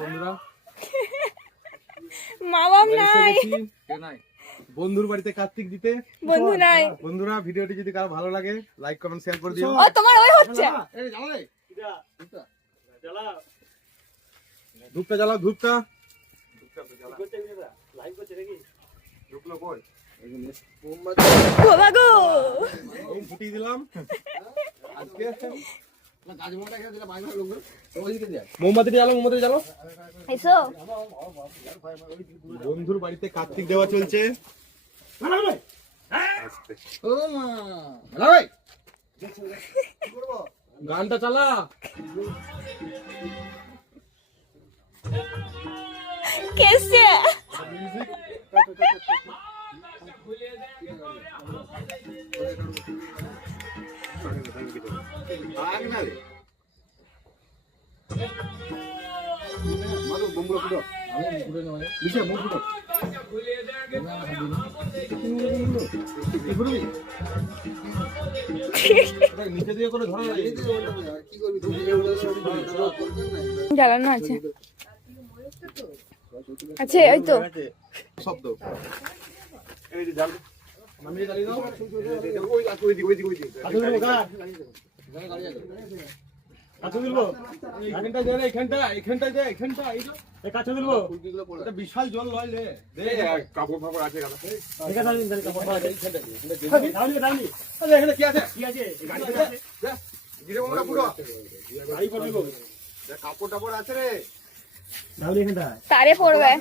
বন্ধুরা মা বাবা নাই, বন্ধুর বাড়িতে কার্তিক দিতে বন্ধু নাই। বন্ধুরা ভিডিওটি যদি কারো ভালো লাগে লাইক কমেন্ট শেয়ার করে দিও। ও তোমার ওই হচ্ছে ধূপটা জ্বালাও, ধূপটা বাবা গো ফুটিয়ে দিলাম। আজকে মোমবাতি জ্বালো, মোমবাতি জ্বালো। এসো বন্ধুর বাড়িতে কার্তিক দেওয়া চলছে। গানটা চালা। কেসে নিচে দিয়ে করে ধরো, জ্বালানো আছে। আচ্ছা ওই তো শব্দ এই যে জ্বাল নামিয়ে জ্বালিয়ে দাও। ওই ওই কাছে দিলবো, এখানটা দে, এখানটা দে, এখানটা এই তো এই কাছে দিলবো। এটা বিশাল জল লয় লে দে, কাপড় ফাপড় আছে এখানে। এখানে দাঁড়িয়ে কাপড় ফাপড় আছে, এখানটা দে। দাঁড়িয়ে আরে এখানে কি আছে? কি আছে? গাড়ি আছে দে, গিরে বড় পুরো গাড়ি পড়ে দিব। দে কাপড় টাপড় আছে রে, দাঁড়িয়ে এখানটা তারে পড়বে।